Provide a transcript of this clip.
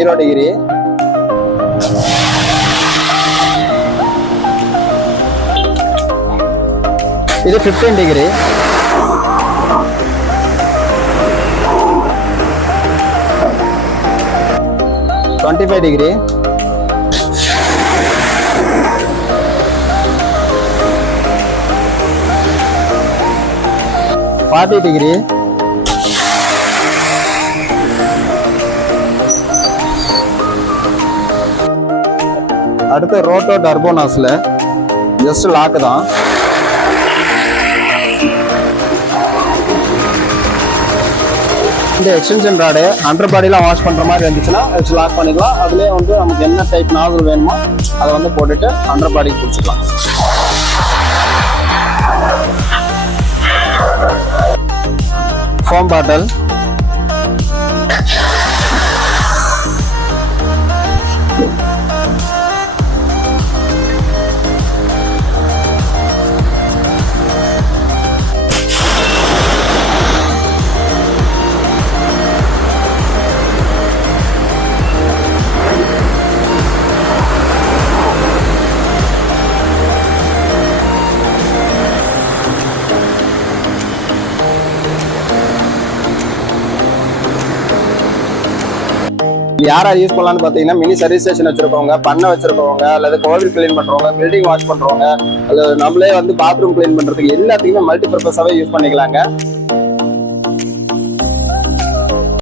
0 டிகிரி. இது 15 டிகிரி. $25 டிகிரி. $40 டிகிரி. அடுத்து roto turbo நாஸ்ல ஜஸ்ட் லாக் தான். இந்த எக்ஸ்டென்ஷன் ராடு அண்டர் பாடிலாம் வாஷ் பண்ற மாதிரி இருந்துச்சுன்னா வச்சு லாக் பண்ணிக்கலாம். அதுலேயே வந்து நமக்கு என்ன டைப் நாசல் வேணுமோ அதை வந்து போட்டுட்டு அண்டர் பாடிக்கு பிடிச்சிக்கலாம். ஃபோம் பாட்டில், யாரா யூஸ் பண்ணலாம்னு பார்த்தீங்கன்னா மினி சர்வீஸ் ஸ்டேஷன் வச்சிருக்கவங்க, பண்ணை வச்சிருக்கவங்க, அல்லது கோவில் கிளீன் பண்றவங்க, பில்டிங் வாஷ் பண்றவங்க, அல்லது நம்மளே வந்து பாத்ரூம் கிளீன் பண்றதுக்கு எல்லாத்துக்குமே மல்டி பர்பஸாவே யூஸ் பண்ணிக்கலாங்க.